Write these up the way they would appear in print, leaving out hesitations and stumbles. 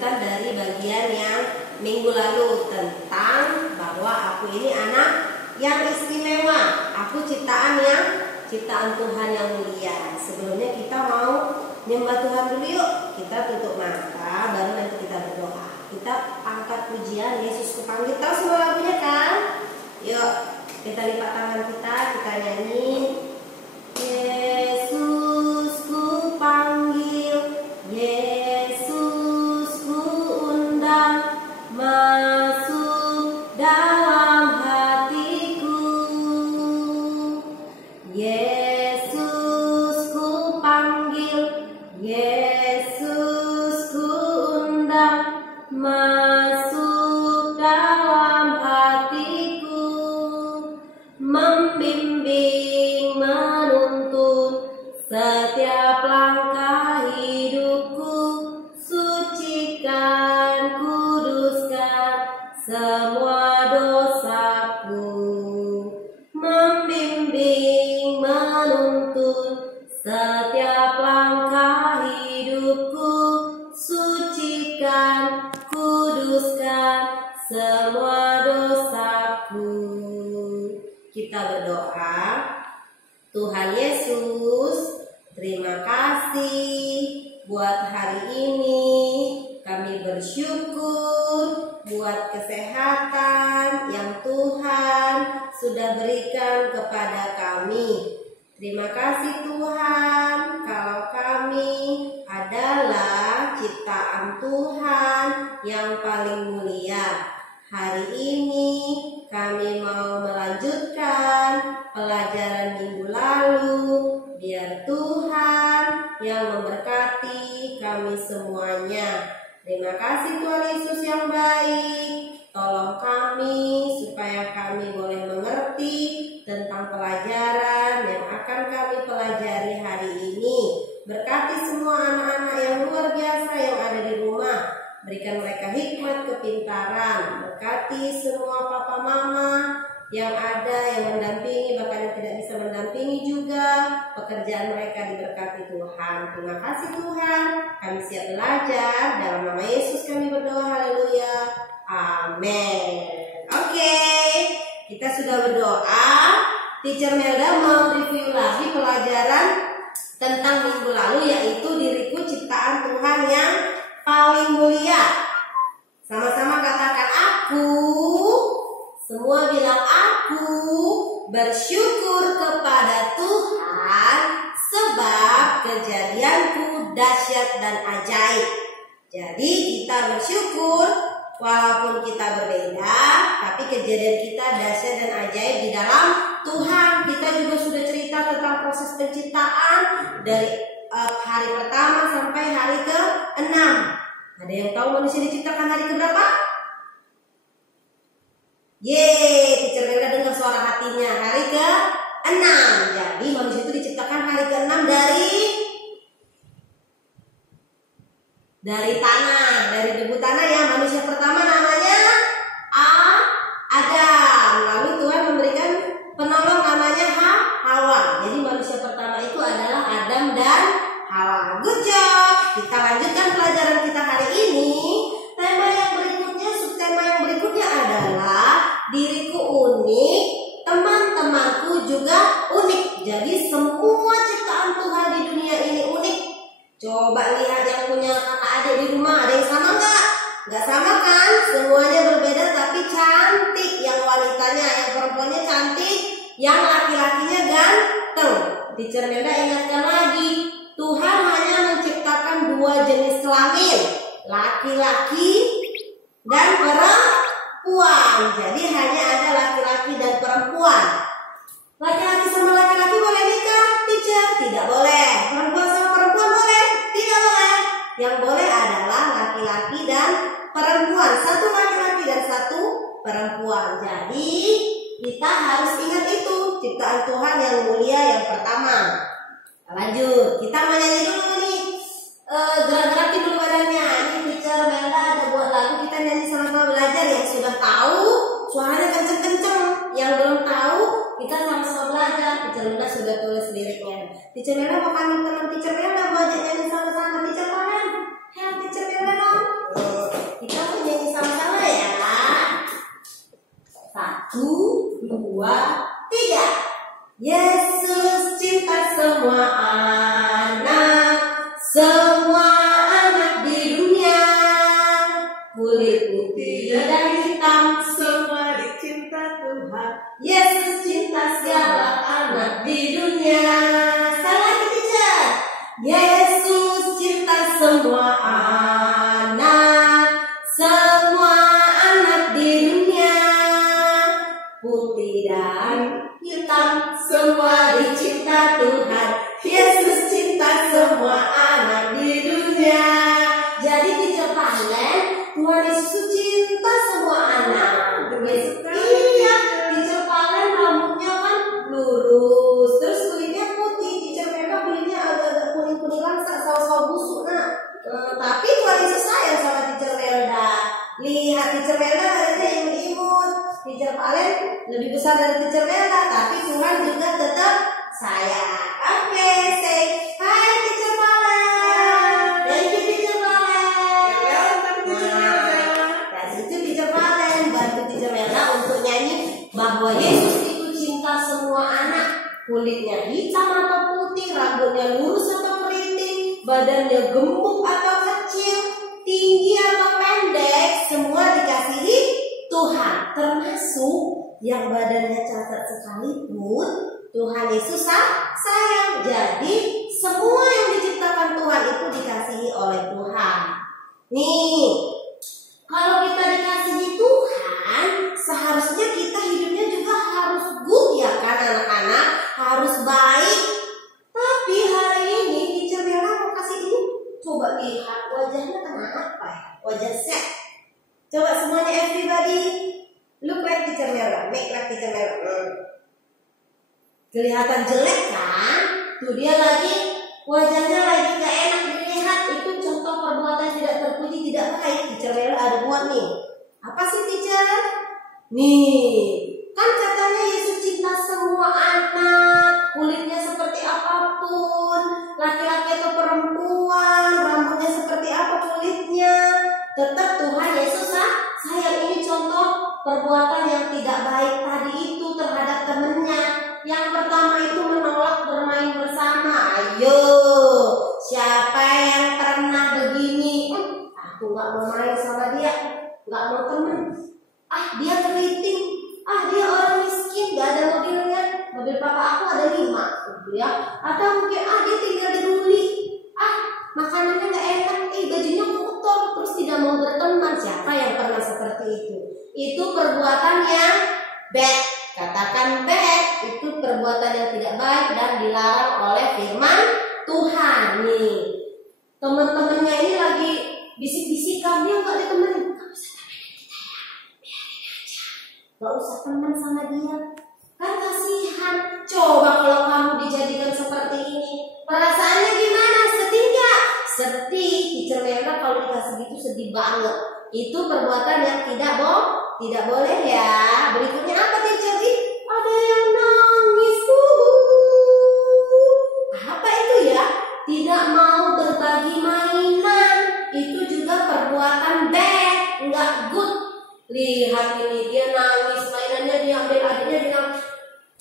melanjutkan dari bagian yang minggu lalu tentang bahwa aku ini anak yang istimewa. Aku ciptaan Tuhan yang mulia. Sebelumnya kita mau nyembah Tuhan dulu yuk. Kita tutup mata, baru nanti kita berdoa. Kita angkat pujian Yesus Kupanggil. Tahu semua lagunya kan? Yuk, kita lipat tangan kita nyanyi. Yesus Kupanggil, Yesus Kuundang, masuk dalam hatiku. Yesus Kupanggil, Yesus Kuundang, masuk dalam hatiku. Membimbing, menuntun setiap langkah hidupku. Sucikan, kuduskan semua dosaku. Membimbing, menuntun setiap langkah hidupku. Sucikan, kuduskan semua dosaku. Kita berdoa. Tuhan Yesus, terima kasih buat hari ini. Kami bersyukur buat kesehatan yang Tuhan sudah berikan kepada kami. Terima kasih Tuhan, kalau kami adalah ciptaan Tuhan yang paling mulia. Hari ini kami mau melanjutkan pelajaran minggu lalu. Biar Tuhan yang memberkati kami semuanya. Terima kasih Tuhan Yesus yang baik. Tolong kami supaya kami boleh mengerti tentang pelajaran yang akan kami pelajari hari ini. Berkati semua anak-anak yang luar biasa yang ada di rumah. Berikan mereka hikmat kepintaran. Berkati semua papa mama yang ada, yang mendampingi, bahkan yang tidak bisa mendampingi juga. Pekerjaan mereka diberkati Tuhan. Terima kasih Tuhan. Kami siap belajar. Dalam nama Yesus kami berdoa. Haleluya. Amin. Oke, kita sudah berdoa. Teacher Melda mau review lagi pelajaran tentang minggu lalu, yaitu diriku ciptaan Tuhan yang paling mulia. Sama-sama katakan aku. Semua bilang aku bersyukur kepada Tuhan sebab kejadianku dahsyat dan ajaib. Jadi kita bersyukur walaupun kita berbeda, tapi kejadian kita dahsyat dan ajaib di dalam Tuhan. Kita juga sudah cerita tentang proses penciptaan dari hari pertama sampai hari ke-6. Ada yang tahu manusia diciptakan hari keberapa? Yeay, teacher Melda dengar suara hatinya. Hari ke-6. Jadi manusia itu diciptakan hari ke-6 dari tanah, dari debu tanah ya. Manusia pertama namanya Adam. Lalu Tuhan memberikan penolong namanya Hawa. Jadi manusia pertama itu adalah Adam dan Hawa. Good job. Kita lanjutkan pelajaran kita hari ini. Subtema yang berikutnya adalah diriku unik, teman-temanku juga unik. Jadi semua ciptaan Tuhan di dunia ini unik. Coba lihat yang punya kakak adik di rumah, ada yang sama nggak? Nggak sama kan? Semuanya berbeda tapi cantik. Yang wanitanya, yang perempuannya cantik, yang laki-lakinya ganteng. Teacher Melda ingatkan lagi, Tuhan hanya menciptakan 2 jenis kelamin, laki-laki dan perempuan. Jadi hanya ada laki-laki dan perempuan. Laki-laki sama laki-laki boleh nikah, teacher? Tidak boleh. Perempuan sama perempuan boleh? Tidak boleh. Yang boleh adalah laki-laki dan perempuan. Satu laki-laki dan satu perempuan. Jadi kita harus ingat itu, ciptaan Tuhan yang mulia yang pertama. Lanjut, kita mau nyanyi dulu nih. Gerak-gerakin dulu badannya. Ini teacher Melda ada buat lagu, kita nyanyi sama-sama belajar. Yang sudah tahu suaranya kenceng-kenceng, yang belum tahu kita sama-sama belajar. Teacher Melda sudah tulis liriknya. Teacher Melda mau panggil teman teacher Melda buat nyanyi sama-sama. Teacher Melda, teacher Melda dong. 2, 3. Yesus cinta semua anak di dunia. Kulit putih dan hitam, semua dicinta Tuhan. Yesus cinta segala anak di dunia. Salah teacher. Yesus cinta semua anak di dunia. Putih dan hitam, semua dicinta Tuhan. Yesus cinta semua anak di dunia. Jadi teacher Palen, Tuhan Yesus cinta semua anak. Iya, teacher Palen rambutnya kan lurus, terus kulitnya putih. Teacher Mega kulitnya agak-agak kuning-kuningan, saus-saus busuk. Tapi Tuhan Yesus sayang sama teacher Melda. Lihat teacher Melda badannya imut-imut. Teacher Palen lebih besar dari teacher Melda, tapi Tuhan juga tetap sayang. Oke, say hi teacher Palen. Thank you teacher Palen. Dan itu teacher Palen bantu teacher Melda untuk nyanyi bahwa Yesus itu cinta semua anak. Kulitnya hitam atau putih, rambutnya lurus atau keriting, badannya gemuk atau kecil, tinggi atau pendek, semua dikasihi Tuhan, termasuk yang badannya cacat sekalipun Tuhan Yesus sayang. Jadi semua yang diciptakan Tuhan itu dikasihi oleh Tuhan. Nih, kalau kita dikasihi Tuhan, seharusnya kita hidupnya juga harus good ya kan anak-anak, harus baik. Tapi hari ini teacher Mela mau kasih ini, coba lihat wajahnya kenapa ya? Wajah set. Coba semuanya everybody look like teacher Mela, make like teacher Mela. Kelihatan jelek kan? Tuh dia lagi, wajahnya lagi gak enak dilihat. Itu contoh perbuatan tidak terpuji, tidak baik. Teacher Mela ada buat nih. Apa sih teacher? Nih, kan katanya Yesus cinta semua anak, kulitnya seperti apapun, laki-laki atau perempuan, rambutnya seperti apa kulitnya, tetap Tuhan Yesus sayang. Ini contoh perbuatan yang tidak baik tadi itu terhadap temennya. Yang pertama itu menolak bermain bersama. Ayo, siapa yang pernah begini? Aku gak mau main sama dia, gak mau temen. Dia keriting, dia orang miskin, gak ada mobilnya. Mobil papa aku ada 5 gitu ya. Atau mungkin dia tinggal di Ruli. Makanannya gak enak, bajunya kotor, terus tidak mau berteman. Siapa yang pernah seperti itu? Itu perbuatan yang bad. Katakan bad, itu perbuatan yang tidak baik dan dilarang oleh firman Tuhan. Nih, teman-temannya ini lagi bisik-bisikan, dia gak ditemenin. Gak usah teman sama dia, kan kasihan. Coba kalau kamu dijadikan seperti ini, perasaannya gimana? Sedih gak? Sedih. Teacher Mela kalau dikasih gitu sedih banget. Itu perbuatan yang tidak boleh ya. Berikutnya apa teacher? Ada yang nangis. Apa itu ya? Tidak mau berbagi mainan. Itu juga perbuatan bad, nggak good. Lihat ini, dia nangis, mainannya diambil, adiknya bilang,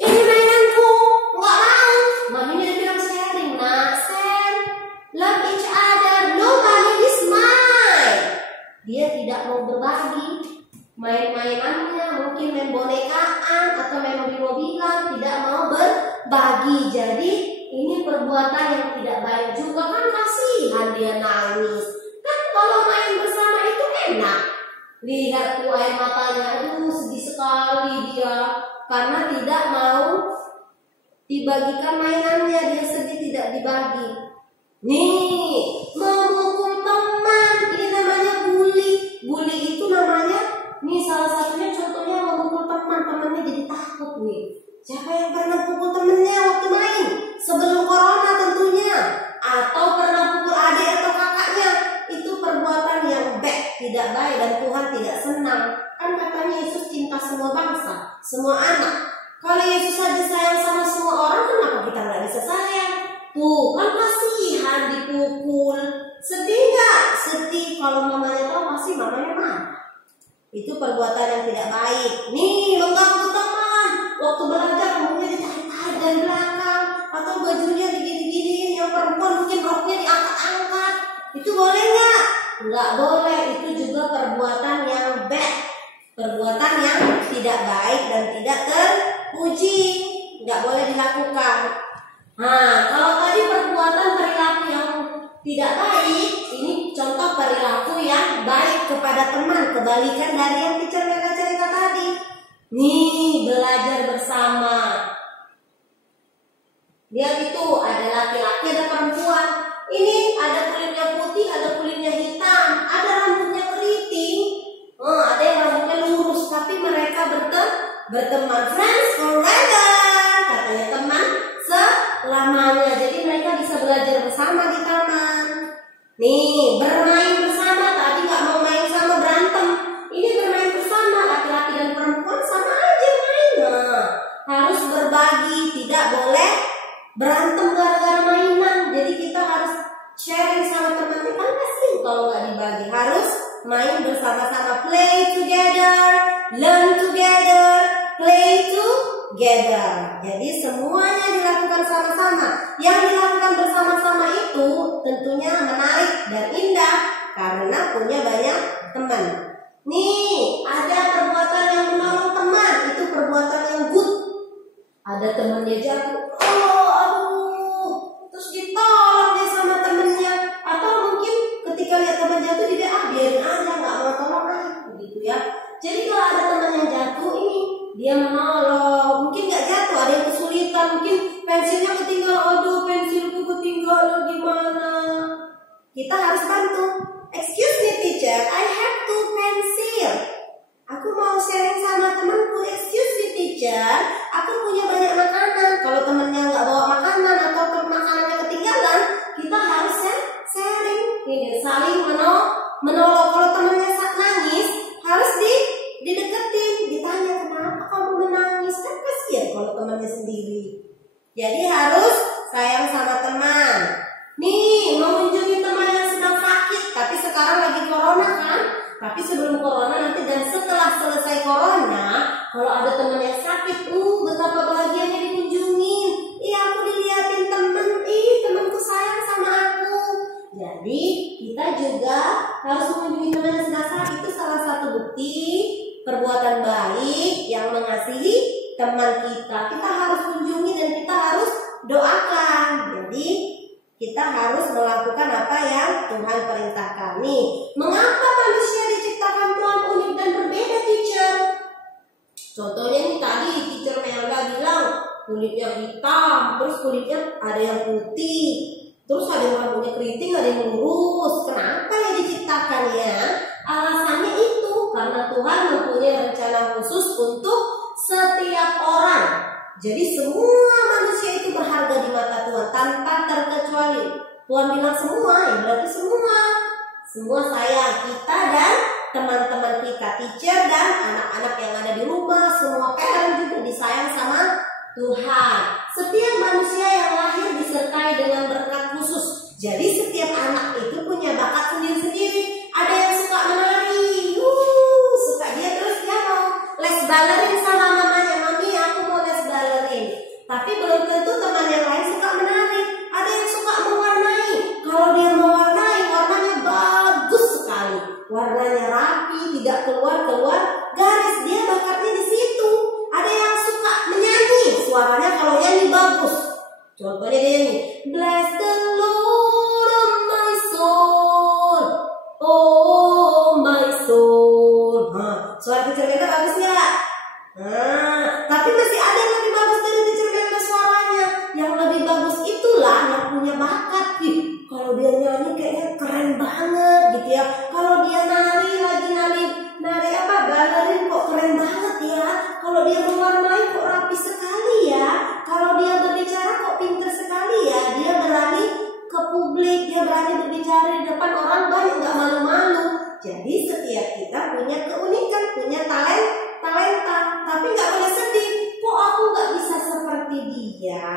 ini mainanku, nggak mau. Maminya bilang sharing, share, love each other, nobody is mine. Dia tidak mau berbagi main-mainannya, mungkin main bonekaan atau main mobil-mobilan, tidak mau berbagi. Jadi ini perbuatan yang tidak baik juga, kan kasihan dia nangis. Kan kalau main bersama itu enak. Lihat tuh air matanya, sedih sekali dia karena tidak mau dibagikan mainannya, dia sedih tidak dibagi. Nih, memukul teman, ini namanya bully. Bully itu namanya, nih salah satunya contohnya memukul teman, temannya jadi takut nih. Siapa yang pernah pukul temennya waktu main? Sebelum corona tentunya. Atau pernah pukul adik atau kakaknya. Itu perbuatan yang bad, tidak baik dan Tuhan tidak senang. Kan katanya Yesus cinta semua bangsa, semua anak. Kalau Yesus saja sayang sama semua orang, kenapa kita nggak bisa sayang? Tuh, kan kasihan dipukul. Sedih nggak? Sedih. Kalau mamanya tahu pasti mamanya marah. Itu perbuatan yang tidak baik. Nih, mengganggu kucing, nggak boleh dilakukan. Nah, kalau tadi perbuatan perilaku yang tidak baik, ini contoh perilaku yang baik kepada teman, kebalikan dari yang teacher Mela cerita tadi. Nih, belajar bersama. Lihat itu, ada laki-laki, ada perempuan. Ini ada kulitnya putih, ada kulitnya hitam, ada rambutnya keriting, ada yang rambutnya lurus, tapi mereka berteman. Friends forever, katanya, teman selamanya. Jadi mereka bisa belajar bersama di taman. Nih, bermain bersama. Tadi nggak mau main sama, berantem. Ini bermain bersama, laki-laki dan perempuan sama aja mainnya. Harus berbagi, tidak boleh berantem gara-gara mainan. Jadi kita harus sharing sama teman-teman, kan kasihan kalau nggak dibagi. Harus main bersama-sama, play together, learn together, play together. Jadi semuanya dilakukan sama-sama. Yang dilakukan bersama-sama itu tentunya menarik dan indah karena punya banyak teman. Nih, ada perbuatan yang menolong teman, itu perbuatan yang good. Ada temannya jatuh, terus ditolong dia sama temennya. Atau mungkin ketika lihat teman jatuh, dia biarin aja, nggak mau tolong begitu ya. Jadi kalau ada teman yang jatuh, ini dia menolong. Mungkin nggak jatuh, ada yang kesulitan, mungkin pensilnya ketinggalan. Aduh, pensilku ketinggalan, gimana? Kita harus bantu. Excuse me teacher, I have 2 pencil. Aku mau sharing sama temanku. Excuse me teacher, aku punya banyak makanan. Kalau temennya nggak bawa makanan atau makanannya ketinggalan, kita harus sharing. Ini saling menolong. Kalau temennya nangis, harus dideketin, ditanya kenapa kamu menangis. Kan kasihan kalau temannya sendiri. Jadi harus sayang sama teman. Nih, mengunjungi teman yang sedang sakit, tapi sekarang lagi corona kan? Tapi sebelum corona nanti dan setelah selesai corona, kalau ada teman yang sakit, betapa bahagianya dikunjungin. Aku dilihatin temen, temanku sayang sama aku. Jadi kita juga harus mengunjungi teman yang sedang sakit. Itu salah satu bukti perbuatan baik yang mengasihi teman kita. Kita harus kunjungi dan kita harus doakan. Jadi kita harus melakukan apa yang Tuhan perintahkan. Nih, mengapa manusia diciptakan Tuhan unik dan berbeda, teacher? Contohnya nih tadi teacher Melda bilang kulitnya hitam, terus kulitnya ada yang putih, terus ada yang rambutnya keriting, ada yang lurus. Kenapa ya diciptakan ya? Alasannya itu karena Tuhan mempunyai rencana khusus untuk setiap orang. Jadi semua manusia itu berharga di mata Tuhan tanpa terkecuali. Tuhan bilang semua, ya berarti semua sayang kita dan teman-teman kita, teacher dan anak-anak yang ada di rumah, semua parent juga disayang sama Tuhan. Setiap manusia yang lahir disertai dengan berkat khusus. Jadi setiap anak itu punya bakat sendiri-sendiri. Ada yang suka menari, suka dia terus dia mau les balerin sama mamanya, mami aku mau les balerin. Tapi belum tentu teman yang lain suka menari. Ada yang suka mewarnai. Kalau dia mewarnai, warnanya bagus sekali. Warnanya rapi, tidak keluar garis. Dia bakatnya di situ. Ada yang suka menyanyi, suaranya kalau nyanyi bagus. Contohnya dia ini, bless the Lord of my soul, oh my soul. Suara teacher Melda bagus nggak? Tapi masih ada yang lebih bagus dari teacher Melda suaranya. Yang lebih bagus itulah yang punya bakat. Kalau dia nyanyi kayaknya keren banget gitu ya. Kalau dia nari balerin kok keren banget ya. Kalau dia mewarnai kok rapi sekali ya. Kalau dia berbicara kok pintar sekali ya. Dia berani ke publik, dia berani berbicara di depan orang banyak, nggak malu-malu. Jadi setiap kita punya keunikan, punya talenta, tapi nggak boleh sedih. Kok aku nggak bisa seperti dia?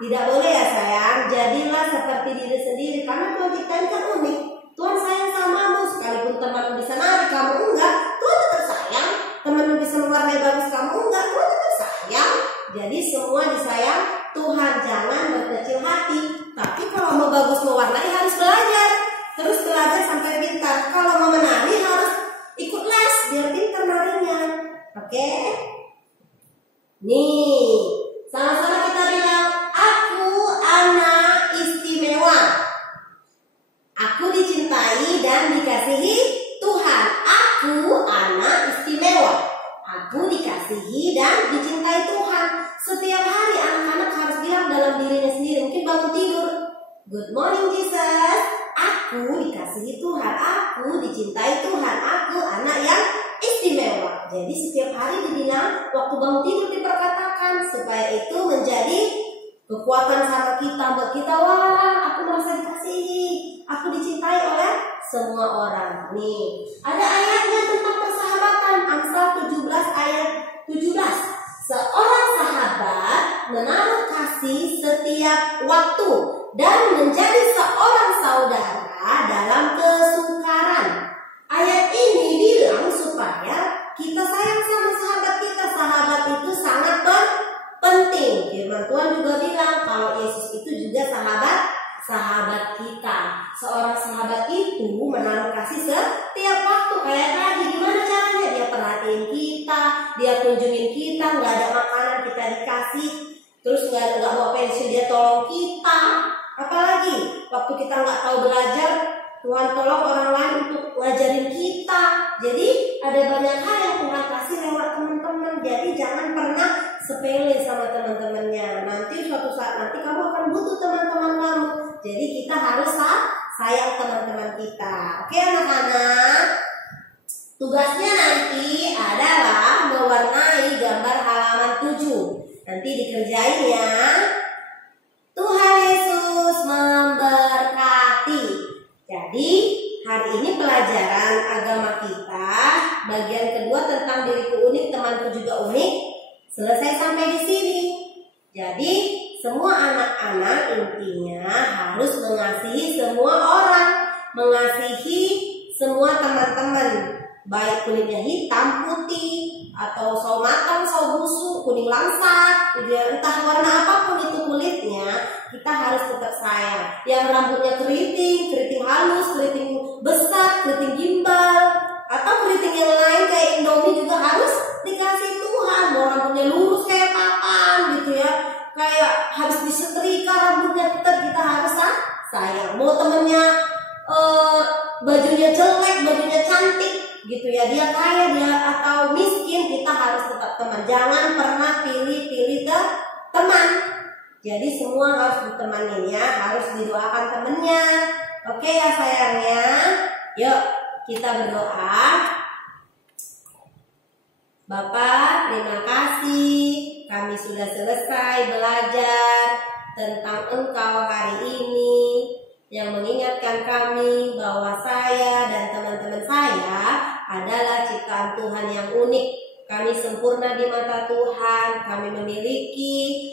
Tidak boleh ya sayang. Jadilah seperti diri sendiri karena Tuhan ciptain kan unik. Tuhan sayang samamu, sekalipun teman bisa nari, kamu enggak, Tuhan tetap sayang. Teman bisa mewarnai bagus, kamu enggak, Tuhan tetap sayang. Jadi semua disayang Tuhan. Jangan berkecil hati. Tapi kalau mau bagus mewarnai harus belajar. Terus belajar sampai pintar. Kalau mau menari harus ikut les biar pintar narinya. Oke? Nih, sama-sama kita bilang, aku anak istimewa. Aku dicintai dan dikasihi Tuhan. Aku anak istimewa. Aku dikasihi dan dicintai Tuhan. Setiap hari anak-anak harus bilang dalam dirinya sendiri. Mungkin bangun tidur, good morning Jesus. Aku dikasihi Tuhan. Aku dicintai Tuhan. Aku anak yang istimewa. Jadi setiap hari dibilang, waktu bangun tidur diperkatakan, supaya itu menjadi kekuatan sama kita. Buat kita, wah aku merasa dikasihi, aku dicintai oleh semua orang. Nih, ada ayatnya tentang persahabatan. Amsal 17 ayat 17. Seorang sahabat menaruh kasih setiap waktu dan menjadi seorang saudara dalam kesukaran. Ayat ini bilang supaya kita sayang sama sahabat kita. Sahabat itu sangat penting. Firman Tuhan juga bilang kalau Yesus itu juga sahabat kita. Seorang sahabat itu menaruh kasih setiap waktu. Kayak tadi, gimana caranya? Dia perhatiin kita, dia kunjungin kita, nggak ada makanan kita dikasih, terus nggak mau pensiun dia tolong kita. Apalagi waktu kita nggak tahu belajar, Tuhan tolong orang lain untuk ngajarin kita. Jadi ada banyak hal yang Tuhan kasih lewat teman-teman. Jadi jangan pernah sepele sama teman-temannya. Nanti suatu saat nanti kamu akan butuh teman-teman kamu. Jadi kita harus sayang teman-teman kita. Oke anak-anak. Tugasnya nanti adalah mewarnai gambar halaman 7. Nanti dikerjain ya. Tuhan Yesus memberkati. Jadi hari ini pelajaran agama kita bagian kedua tentang diriku unik, temanku juga unik selesai sampai di sini. Jadi semua anak-anak intinya harus mengasihi semua orang, mengasihi semua teman-teman, baik kulitnya hitam, putih, atau sawo matang, sawo busuk, kuning langsat, entah warna apapun itu kulitnya, kita harus tetap sayang. Yang rambutnya keriting halus, keriting besar, keriting gimbal, atau keriting yang lain kayak Indomie juga harus dikasih Tuhan. Mau rambutnya lurus kayak papan gitu ya, kayak harus disetrika rambutnya, tetap kita harus sayang. Mau temennya bajunya jelek, bajunya cantik gitu ya, dia kaya dia atau miskin, kita harus tetap teman. Jangan pernah pilih-pilih ke teman. Jadi semua harus ditemanin ya, harus didoakan temennya. Oke ya sayangnya. Yuk kita berdoa. Bapak, terima kasih kami sudah selesai belajar tentang Engkau hari ini, yang mengingatkan kami bahwa saya dan teman-teman saya adalah ciptaan Tuhan yang unik. Kami sempurna di mata Tuhan, kami memiliki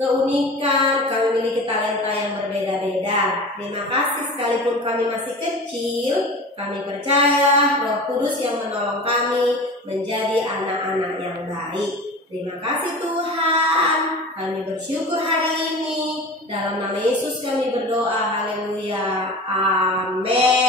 keunikan, kami memiliki talenta yang berbeda-beda. Terima kasih sekalipun kami masih kecil, kami percaya Roh Kudus yang menolong kami menjadi anak-anak yang baik. Terima kasih Tuhan, kami bersyukur hari ini. Dalam nama Yesus kami berdoa, haleluya, amin.